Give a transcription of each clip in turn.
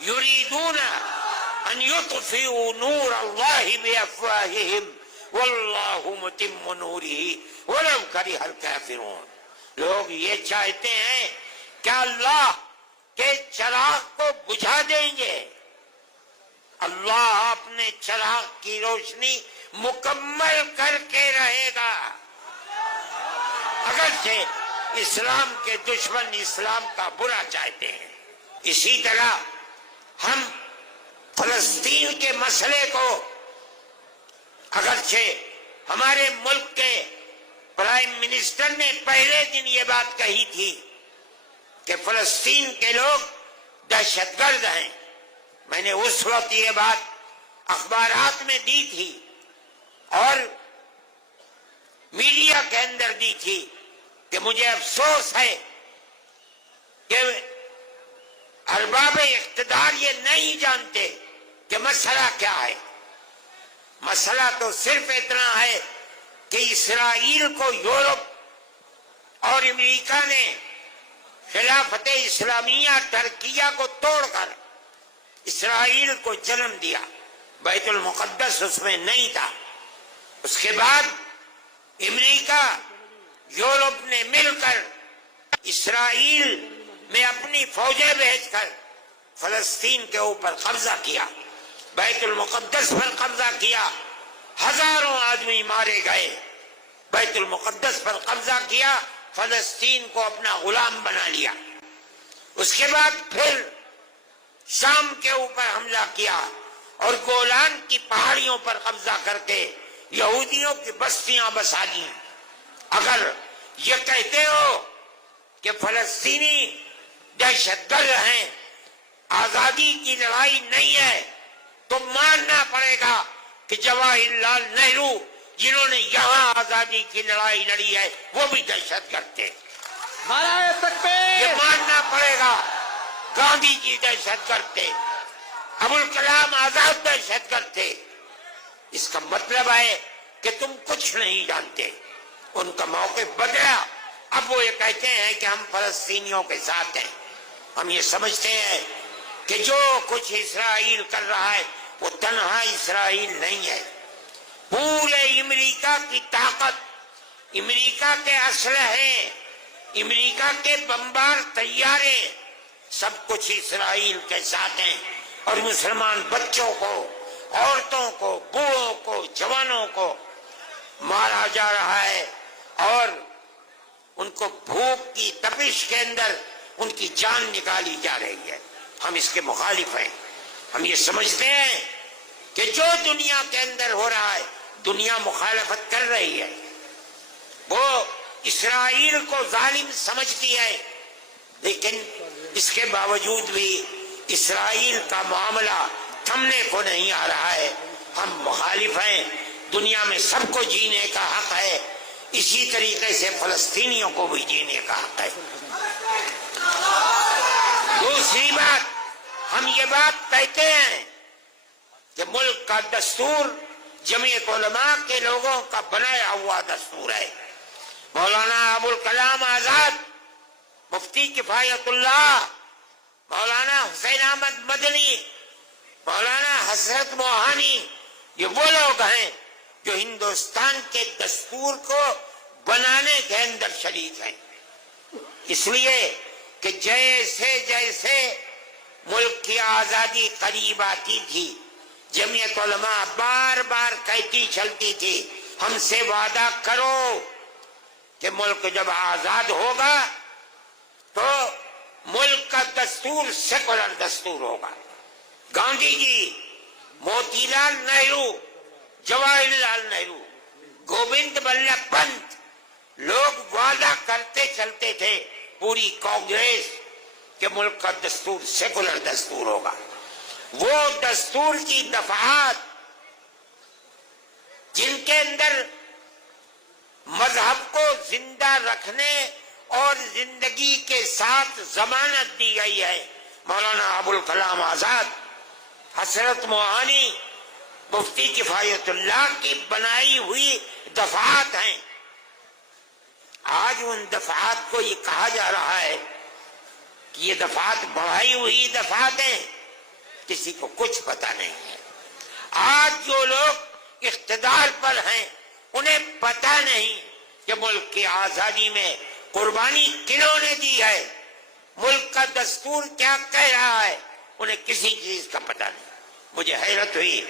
یریدون ان یطفئوا نور اللہ بافواہہم واللہ متم نورہ ولو کرہ الکافرون. لوگ یہ چاہتے ہیں کہ اللہ کے چراغ کو بجھا دیں گے. اللہ اپنے چراغ کی روشنی مکمل کر کے رہے گا. اگرچہ اسلام کے دشمن اسلام کا برا چاہتے ہیں. اسی طرح ہم فلسطین کے مسئلے کو، اگرچہ ہمارے ملک کے پرائم منسٹر نے پہلے دن یہ بات کہی تھی کہ فلسطین کے لوگ دہشت گرد ہیں، میں نے اس وقت یہ بات اخبارات میں دی تھی اور میڈیا کے اندر دی تھی کہ مجھے افسوس ہے کہ ارباب اقتدار یہ نہیں جانتے کہ مسئلہ کیا ہے. مسئلہ تو صرف اتنا ہے کہ اسرائیل کو یورپ اور امریکہ نے خلافت اسلامیہ ترکیہ کو توڑ کر اسرائیل کو جنم دیا. بیت المقدس اس میں نہیں تھا. اس کے بعد امریکہ یورپ نے مل کر اسرائیل میں اپنی فوجیں بھیج کر فلسطین کے اوپر قبضہ کیا، بیت المقدس پر قبضہ کیا، ہزاروں آدمی مارے گئے. بیت المقدس پر قبضہ کیا، فلسطین کو اپنا غلام بنا لیا. اس کے بعد پھر شام کے اوپر حملہ کیا اور گولان کی پہاڑیوں پر قبضہ کر کے یہودیوں کی بستیاں بسا دی. اگر یہ کہتے ہو کہ فلسطینی دہشت گرد ہیں، آزادی کی لڑائی نہیں ہے، تو ماننا پڑے گا کہ جواہر لال نہرو جنہوں نے یہاں آزادی کی لڑائی لڑی ہے وہ بھی دہشت گرد تھے. یہ ماننا پڑے گا گاندھی جی دہشت گرد تھے، ابوالکلام آزاد دہشت گرد تھے. اس کا مطلب ہے کہ تم کچھ نہیں جانتے. ان کا موقف بدلا. اب وہ یہ کہتے ہیں کہ ہم فلسطینیوں کے ساتھ ہیں. ہم یہ سمجھتے ہیں کہ جو کچھ اسرائیل کر رہا ہے وہ تنہا اسرائیل نہیں ہے. پورے امریکہ کی طاقت، امریکہ کے اسلحے، امریکہ کے بمبار طیارے، سب کچھ اسرائیل کے ساتھ ہیں. اور مسلمان بچوں کو، عورتوں کو، بوڑھوں کو، جوانوں کو مارا جا رہا ہے اور ان کو بھوک کی تپش کے اندر ان کی جان نکالی جا رہی ہے. ہم اس کے مخالف ہیں. ہم یہ سمجھتے ہیں کہ جو دنیا کے اندر ہو رہا ہے دنیا مخالفت کر رہی ہے. وہ اسرائیل کو ظالم سمجھتی ہے، لیکن اس کے باوجود بھی اسرائیل کا معاملہ تھمنے کو نہیں آ رہا ہے. ہم مخالف ہیں. دنیا میں سب کو جینے کا حق ہے، اسی طریقے سے فلسطینیوں کو بھی جینے کا حق ہے. دوسری بات، ہم یہ بات کہتے ہیں کہ ملک کا دستور جمعیت علماء کے لوگوں کا بنایا ہوا دستور ہے. مولانا ابوالکلام آزاد، مفتی کفایت اللہ، مولانا حسین احمد مدنی، مولانا حسرت موہانی، یہ وہ لوگ ہیں جو ہندوستان کے دستور کو بنانے کے اندر شریک ہیں. اس لیے کہ جیسے جیسے ملک کی آزادی قریب آتی تھی جمعیت علماء بار بار کہتی چلتی تھی ہم سے وعدہ کرو کہ ملک جب آزاد ہوگا تو ملک کا دستور سیکولر دستور ہوگا. گاندھی جی، موتی لال نہرو، جواہر لال نہرو، گوبند بلبھ پنت، لوگ وعدہ کرتے چلتے تھے، پوری کانگریس، کہ ملک کا دستور سیکولر دستور ہوگا. وہ دستور کی دفعات جن کے اندر مذہب کو زندہ رکھنے اور زندگی کے ساتھ ضمانت دی گئی ہے، مولانا ابوالکلام آزاد، حسرت موہانی، مفتی کفایت اللہ کی بنائی ہوئی دفعات ہیں. آج ان دفعات کو یہ کہا جا رہا ہے کہ یہ دفعات بڑھائی ہوئی دفعات ہیں. کسی کو کچھ پتہ نہیں ہے۔ آج جو لوگ اقتدار پر ہیں انہیں پتہ نہیں کہ ملک کی آزادی میں قربانی کنہوں نے دی ہے، ملک کا دستور کیا کہہ رہا ہے، انہیں کسی چیز کا پتہ نہیں۔ مجھے حیرت ہوئی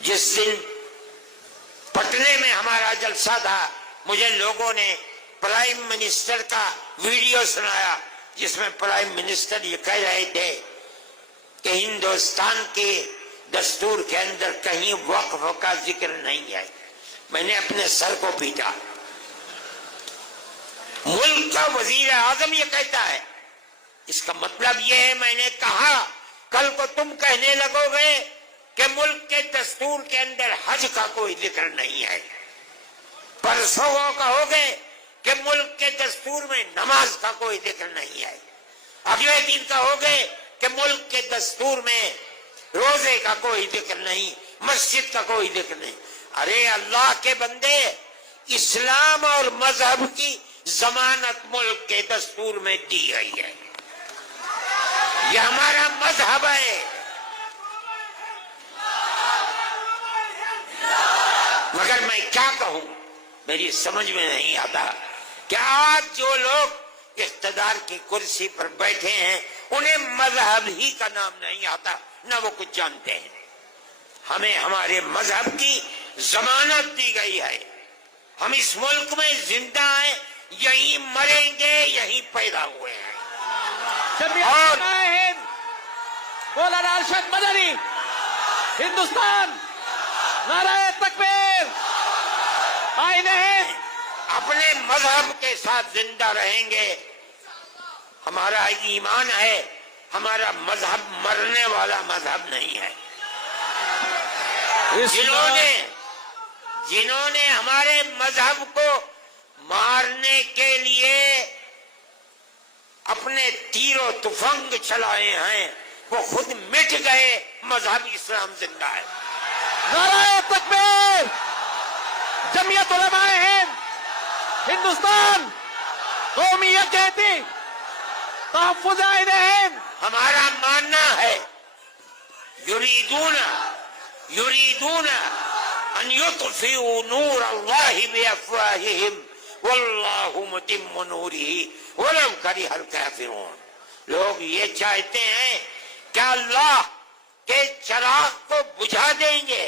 جس دن پٹنے میں ہمارا جلسہ تھا، مجھے لوگوں نے پرائم منسٹر کا ویڈیو سنایا جس میں پرائم منسٹر یہ کہہ رہے تھے کہ ہندوستان کے دستور کے اندر کہیں وقف کا ذکر نہیں ہے۔ میں نے اپنے سر کو پیٹا۔ ملک کا وزیر اعظم یہ کہتا ہے، اس کا مطلب یہ ہے، میں نے کہا کل کو تم کہنے لگو گے کہ ملک کے دستور کے اندر حج کا کوئی ذکر نہیں ہے، پرسوں وہ کہو گے کہ ملک کے دستور میں نماز کا کوئی ذکر نہیں ہے، اگلے دن کہو گے کہ ملک کے دستور میں روزے کا کوئی ذکر نہیں، مسجد کا کوئی ذکر نہیں۔ ارے اللہ کے بندے، اسلام اور مذہب کی ضمانت ملک کے دستور میں دی گئی ہے، یہ ہمارا مذہب ہے۔ مگر میں کیا کہوں، میری سمجھ میں نہیں آتا کہ آج جو لوگ اقتدار کی کرسی پر بیٹھے ہیں انہیں مذہب ہی کا نام نہیں آتا، نہ وہ کچھ جانتے ہیں۔ ہمیں ہمارے مذہب کی ضمانت دی گئی ہے، ہم اس ملک میں زندہ ہیں، یہیں مریں گے، یہیں پیدا ہوئے ہیں۔ اور مولانا ارشد مدنی، ہندوستان، نعرہ تکبیر، آئین ہند، اپنے مذہب کے ساتھ زندہ رہیں گے۔ ہمارا ایمان ہے، ہمارا مذہب مرنے والا مذہب نہیں ہے۔ جنہوں نے ہمارے مذہب کو مارنے کے لیے اپنے تیر و تفنگ چلائے ہیں وہ خود مٹ گئے، مذہب اسلام زندہ ہے۔ نعرہ تکبیر، جمعیت علماء ہند، ہندوستان، قومیت کہتی، تحفظ آئین ہند۔ ہمارا ماننا ہے یریدون ان یطفئوا نور اللہ بافواہہم واللہ متم نورہ ولو کرہ الکافرون۔ لوگ یہ چاہتے ہیں کہ اللہ کے چراغ کو بجھا دیں گے